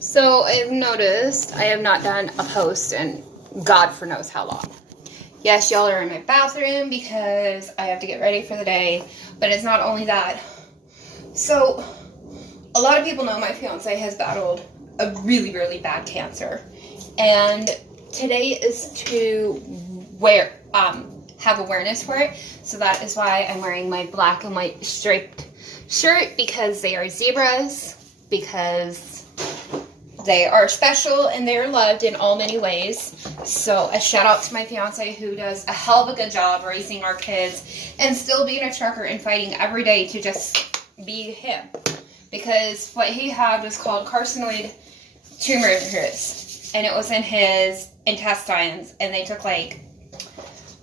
So I've noticed I have not done a post in God for knows how long. Yes, y'all are in my bathroom because I have to get ready for the day, but it's not only that. So a lot of people know my fiance has battled a really, really bad cancer. And today is to have awareness for it. So that is why I'm wearing my black and white striped shirt, because they are zebras, because they are special and they are loved in all many ways. So a shout out to my fiance, who does a hell of a good job raising our kids and still being a trucker and fighting every day to just be him. Because what he had was called carcinoid tumors, and it was in his intestines, and they took like,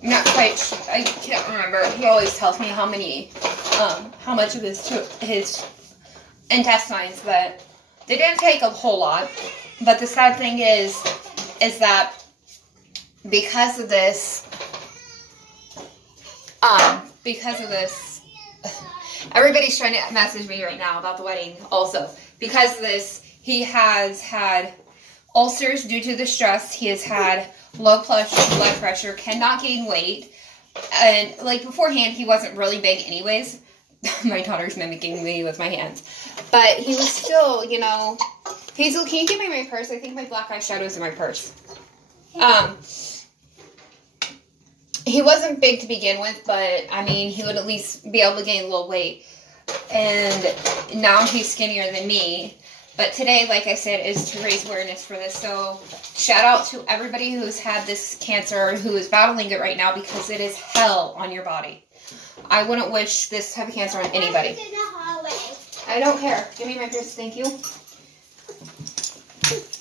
I'm not quite sure, I can't remember. He always tells me how much of his intestines, but they didn't take a whole lot. But the sad thing is that because of this, everybody's trying to message me right now about the wedding also. Because of this, he has had ulcers due to the stress. He has had low blood pressure, cannot gain weight. And like beforehand, he wasn't really big anyways. My daughter's mimicking me with my hands. But he was still, Hazel, can you give me my purse? I think my black eyeshadow's in my purse. He wasn't big to begin with, but I mean, he would at least be able to gain a little weight. And now he's skinnier than me. But today, like I said, is to raise awareness for this. So shout out to everybody who's had this cancer, who is battling it right now, because it is hell on your body. I wouldn't wish this type of cancer on anybody. I don't care. Give me my purse, thank you.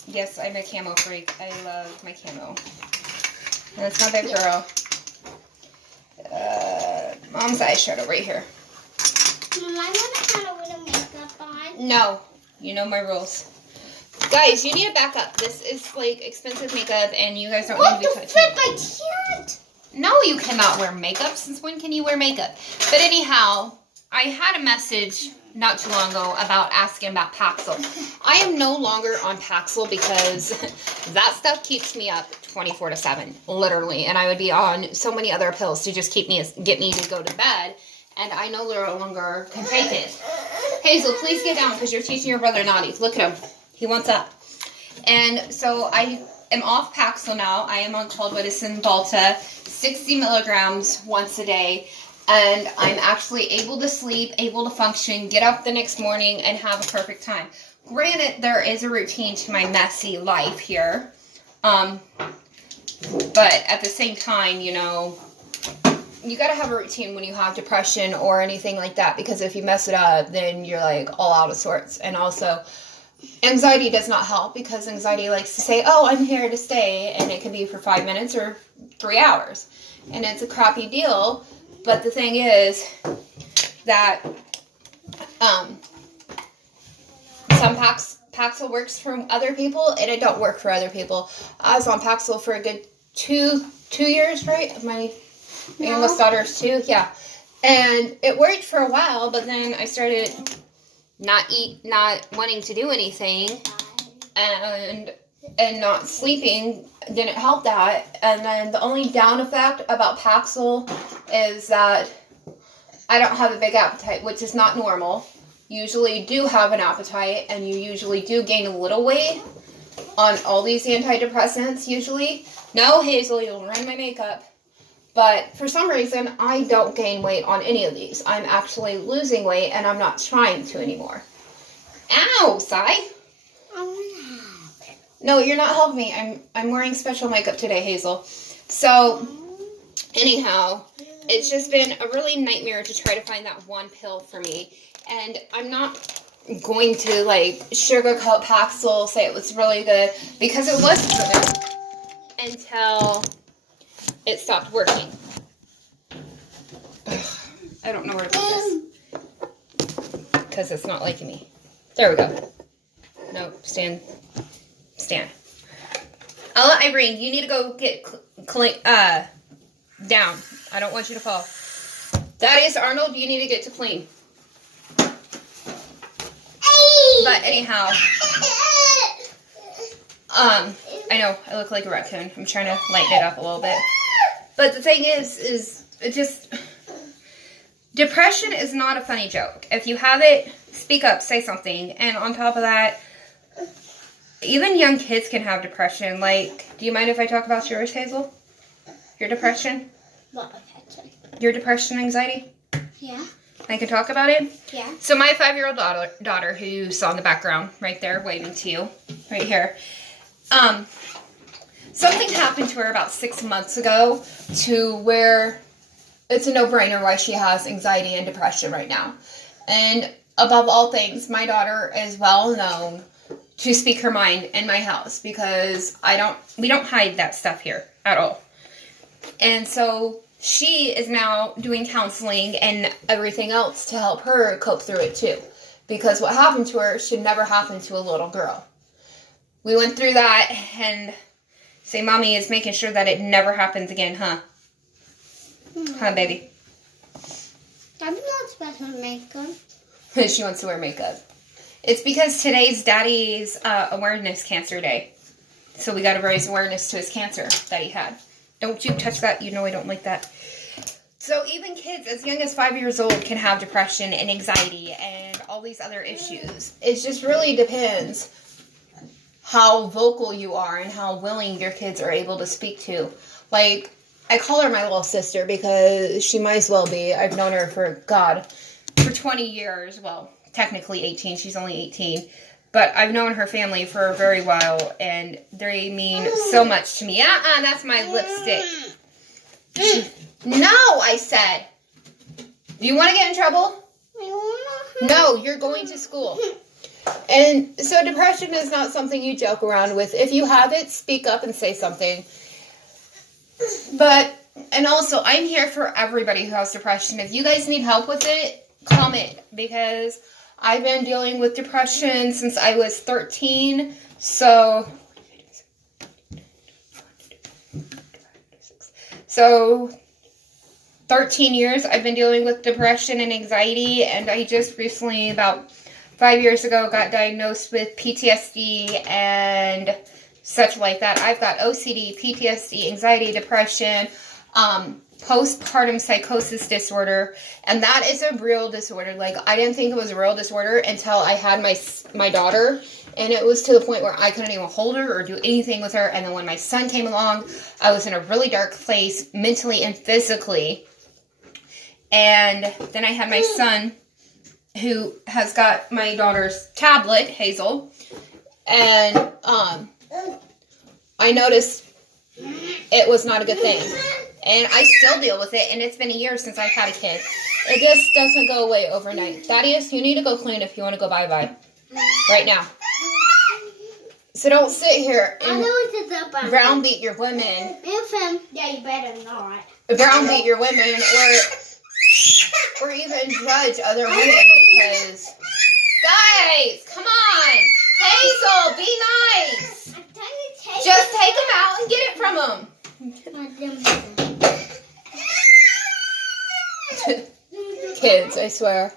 Yes, I'm a camo freak. I love my camo. That's my big girl. Mom's eyeshadow right here. Mom, I want to have a little makeup on. No, you know my rules. Guys, you need to back up. This is like expensive makeup, and you guys don't need to be touching it. I can't. No, you cannot wear makeup. Since when can you wear makeup? But anyhow, I had a message not too long ago about asking about Paxil. I am no longer on Paxil because that stuff keeps me up 24/7, literally. And I would be on so many other pills to just get me to go to bed. And I no longer can take it. Hazel, please get down because you're teaching your brother naughty. Look at him. He wants up. And so I am off Paxil now. I am on Caldwell-Edison Balta, 60 milligrams once a day. And I'm actually able to sleep, able to function, get up the next morning, and have a perfect time. Granted, there is a routine to my messy life here. But at the same time, you gotta have a routine when you have depression or anything like that, because if you mess it up, then you're like all out of sorts. And also, anxiety does not help, because anxiety likes to say, oh, I'm here to stay, and it can be for 5 minutes or 3 hours. And it's a crappy deal. But the thing is that some Paxil works for other people, and it don't work for other people. I was on Paxil for a good two years, right? My youngest daughter's 2, yeah. And it worked for a while, but then I started not wanting to do anything, and not sleeping didn't help that. And then the only down effect about Paxil is that I don't have a big appetite, which is not normal. Usually do have an appetite, and you usually do gain a little weight on all these antidepressants usually. No, Hazel, you'll ruin my makeup. But for some reason, I don't gain weight on any of these. I'm actually losing weight, and I'm not trying to anymore. Ow, Sai. No, you're not helping me. I'm wearing special makeup today, Hazel. So, anyhow, it's just been a really nightmare to try to find that one pill for me. And I'm not going to, sugarcoat Paxil, say it was really good, because it was good until it stopped working. Ugh, I don't know where to put this, because it's not liking me. There we go. Nope, stand. I'll let Irene, you need to go get clean, down. I don't want you to fall. That is Arnold, you need to get to clean. But anyhow, I know I look like a raccoon. I'm trying to lighten it up a little bit. But the thing is it just, depression is not a funny joke. If you have it, speak up, say something. And on top of that, even young kids can have depression. Like, do you mind if I talk about yours, Hazel? Your depression? What depression? Your depression, anxiety? Yeah. I can talk about it? Yeah. So my 5-year-old daughter, who you saw in the background, right there, waving to you, right here. Something happened to her about 6 months ago to where it's a no-brainer why she has anxiety and depression right now. And above all things, my daughter is well known to speak her mind in my house because we don't hide that stuff here at all. And so she is now doing counseling and everything else to help her cope through it too. Because what happened to her should never happen to a little girl. We went through that, and say Mommy is making sure that it never happens again, huh? Huh, baby? I'm not supposed to makeup. She wants to wear makeup. It's because today's Daddy's awareness cancer day. So we got to raise awareness to his cancer that he had. Don't you touch that. You know I don't like that. So even kids as young as 5 years old can have depression and anxiety and all these other issues. It just really depends how vocal you are and how willing your kids are able to speak to. Like, I call her my little sister because she might as well be. I've known her for 20 years. Well, technically 18. She's only 18. But I've known her family for a very while, and they mean so much to me. That's my lipstick. No, I said. Do you want to get in trouble? No, you're going to school. And so depression is not something you joke around with. If you have it, speak up and say something. And also, I'm here for everybody who has depression. If you guys need help with it, comment. Because I've been dealing with depression since I was 13. So 13 years I've been dealing with depression and anxiety. And I just recently, about 5 years ago, got diagnosed with PTSD and such like that. I've got OCD, PTSD, anxiety, depression, postpartum psychosis disorder, and that is a real disorder. Like, I didn't think it was a real disorder until I had my daughter, and it was to the point where I couldn't even hold her or do anything with her. And then when my son came along, I was in a really dark place mentally and physically. And then I had my son, who has got my daughter's tablet, Hazel, and I noticed it was not a good thing. And I still deal with it, and it's been a year since I've had a kid. It just doesn't go away overnight. Thaddeus, you need to go clean if you want to go bye-bye. Right now. So don't sit here and browbeat your women. Yeah, you better not. Browbeat your women or even judge other women because... Guys, come on! Hazel, be nice! Just take them out and get it from them. Kids, I swear.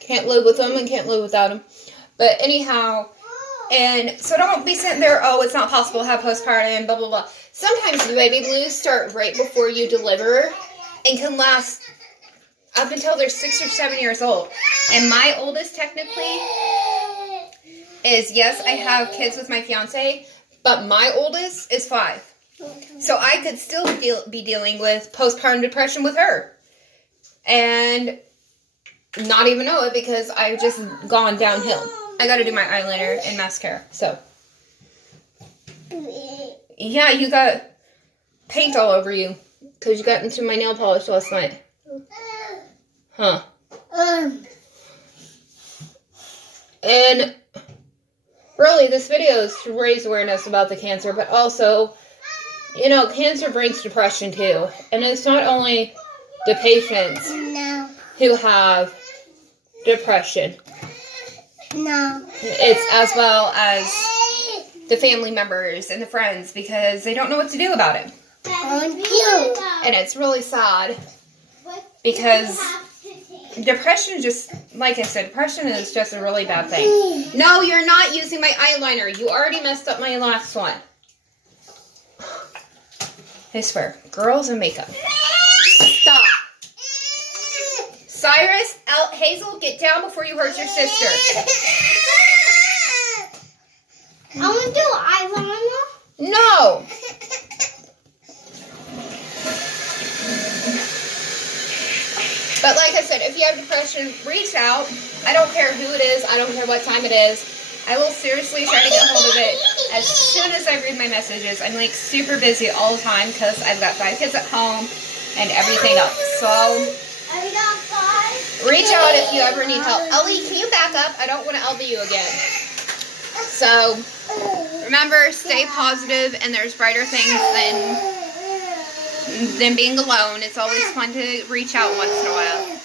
Can't live with them and can't live without them. But anyhow, and so don't be sitting there, oh, it's not possible to have postpartum, blah, blah, blah. Sometimes the baby blues start right before you deliver and can last up until they're 6 or 7 years old. And my oldest technically is, yes, I have kids with my fiance, but my oldest is 5. So I could still be dealing with postpartum depression with her. And not even know it because I've just gone downhill. I gotta do my eyeliner and mascara, so. Yeah, you got paint all over you because you got into my nail polish last night. Huh. And really, this video is to raise awareness about the cancer, but also, you know, cancer brings depression too. And it's not only the patients who have depression. No. It's as well as the family members and the friends because they don't know what to do about it. And it's really sad because Depression just, like I said, depression is just a really bad thing. No, you're not using my eyeliner. You already messed up my last one. I swear, girls and makeup. Stop. Cyrus, Hazel, get down before you hurt your sister. I want to do eyeliner. No. But like I said, if you have depression, reach out. I don't care who it is. I don't care what time it is. I will seriously try to get hold of it as soon as I read my messages. I'm like super busy all the time because I've got 5 kids at home and everything else. So reach out if you ever need help. Ellie, can you back up? I don't want to elbow you again. So remember, stay positive, and there's brighter things than being alone. It's always fun to reach out once in a while.